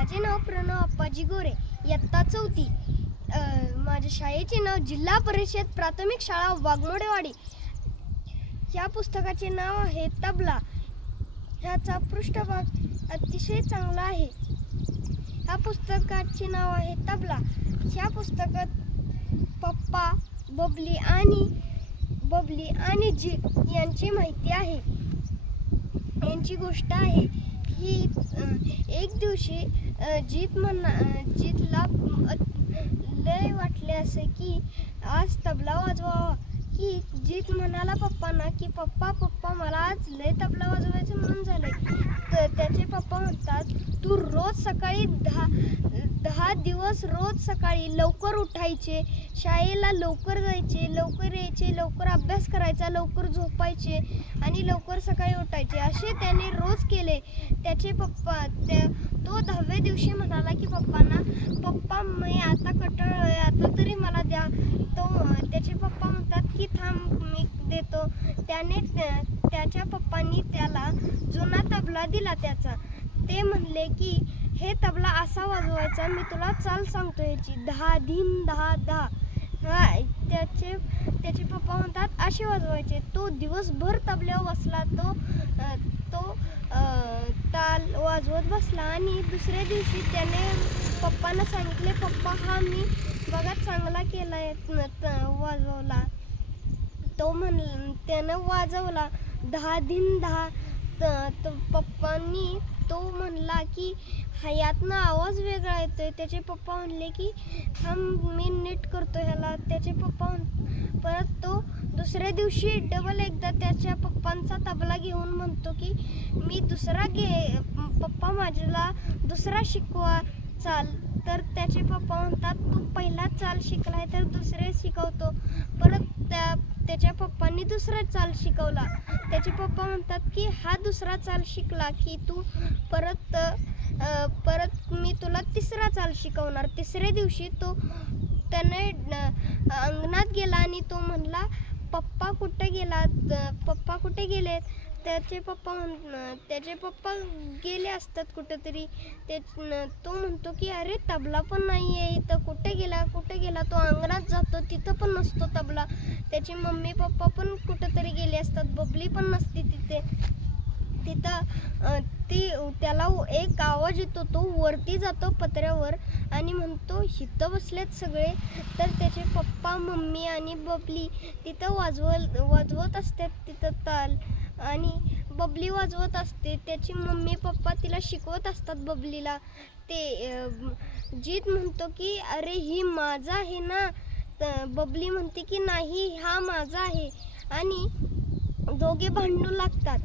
माझे नाव प्रणव अप्पाजी गोरे, इयत्ता 4. माझ्या शाळेचे नाव जिल्हा परिषद प्राथमिक शाळा वाघमोडेवाडी. या पुस्तकाचे नाव आहे तबला. ह्याचा पृष्ठभाग अतिशय चांगला आहे. या पुस्तकाचे नाव आहे तबला. या पुस्तकात पप्पा, बबली आणि जीत यांची माहिती आहे. यांची गोष्ट आहे. ही एक दिवशी जीतला लय वाटले असे की आज तबला वाजवावा. की जीत म्हणाला पप्पांना की पप्पा मला आज लय तबला वाजवायचं म्हणून झालंय. तर त्याचे पप्पा म्हणतात तू रोज सकाळी 10 दिवस रोज सकाळी लवकर उठायचे, शाळेला लवकर जायचे, लवकर यायचे, लवकर अभ्यास करायचा, लवकर झोपायचे आणि लवकर सकाळी उठायचे. असे त्याने रोज केले. त्याचे पप्पा तो 10व्या दिवशी म्हणाला की पप्पा मी आता कंटाळलोय, आता तरी मला द्या. त्याचे पप्पा म्हणतात की थांब मी देतो. त्याच्या पप्पांनी त्याला जुना तबला दिला त्याचा. ते म्हणले की हे तबला असा वाजवायचा, मी तुला चाल सांगतो ह्याची 10 धीन 10 10. त्याचे पप्पा म्हणतात असे वाजवायचे. तो दिवसभर तबल्यावर बसला. तो ताल वाजवत बसला आणि दुसऱ्या दिवशी त्याने पप्पांना सांगितले पप्पा हा मी बघा चांगला केलाय वाजवला. त्यानं वाजवला 10 धीन 10. पप्पांनी तो म्हणला की ह्यातनं आवाज वेगळा येतोय. त्याचे पप्पा म्हणले की थांब मी नीट करतो ह्याला. त्याचे पप्पा परत तो दुसऱ्या दिवशी डबल एकदा त्याच्या पप्पांचा तबला घेऊन म्हणतो की मी पप्पा माझ्याला दुसरा शिकवा चाल. तर त्याचे पप्पा म्हणतात तू पहिला चाल शिकलाय तर दुसरे शिकवतो. परत त्याच्या पप्पांनी दुसरा चाल शिकवला. त्याचे पप्पा म्हणतात की हा दुसरा चाल शिकला की तू परत मी तुला तिसरा चाल शिकवणार. तिसऱ्या दिवशी त्याने अंगणात गेला आणि तो म्हणला पप्पा कुठे गेलेत. त्याचे पप्पा गेले असतात कुठेतरी. तो म्हणतो की अरे तबला पण नाही आहे इथं, कुठे गेला. तो अंगणात जातो तिथं पण नसतो तबला. त्याची मम्मी पप्पा पण कुठेतरी गेले असतात. बबली पण नसते तिथं त्याला एक आवाज येतो. तो वरती जातो पत्र्यावर आणि म्हणतो इथं बसलेत सगळे. तर त्याचे पप्पा मम्मी आणि बबली तिथं वाजवत असतात तिथं ताल आणि बबली वाजवत असते. त्याची मम्मी पप्पा तिला शिकवत असतात बबलीला. ते जीत म्हणतो की अरे ही माझा आहे ना. बबली म्हणते की नाही हा माझा आहे आणि दोघे भांडू लागतात.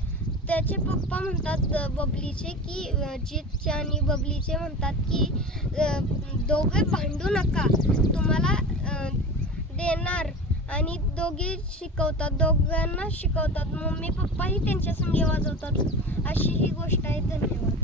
त्याचे पप्पा म्हणतात बबलीचे की जीतचे आणि बबलीचे म्हणतात की दोघे भांडू नका, तुम्हाला देणार. आणि दोघांना शिकवतात. मम्मी पप्पाही त्यांच्या संगे वाजवतात. अशी ही गोष्ट आहे. धन्यवाद.